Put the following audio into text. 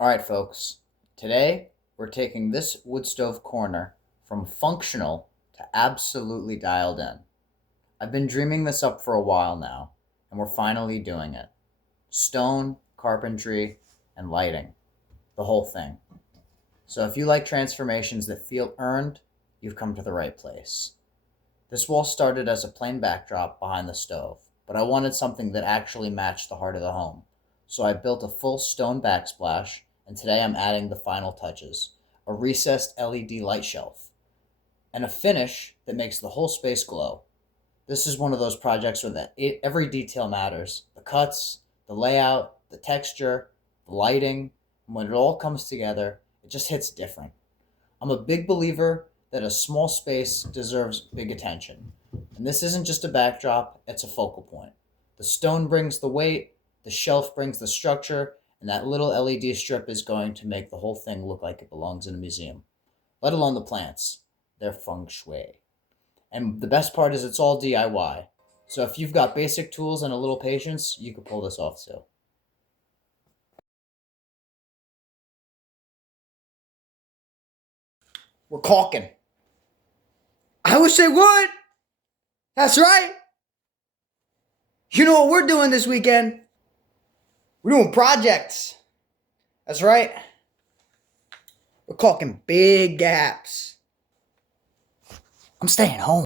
Alright folks, today we're taking this wood stove corner from functional to absolutely dialed in. I've been dreaming this up for a while now, and we're finally doing it. Stone, carpentry, and lighting. The whole thing. So if you like transformations that feel earned, you've come to the right place. This wall started as a plain backdrop behind the stove, but I wanted something that actually matched the heart of the home. So I built a full stone backsplash, and today I'm adding the final touches, a recessed LED light shelf, and a finish that makes the whole space glow. This is one of those projects where every detail matters. The cuts, the layout, the texture, the lighting, and when it all comes together, it just hits different. I'm a big believer that a small space deserves big attention. And this isn't just a backdrop, it's a focal point. The stone brings the weight, the shelf brings the structure, and that little LED strip is going to make the whole thing look like it belongs in a museum. Let alone the plants. They're feng shui. And the best part is it's all DIY. So if you've got basic tools and a little patience, you can pull this off too. We're caulking. I wish they would. That's right. You know what we're doing this weekend? We're doing projects. That's right. We're caulking big gaps. I'm staying home.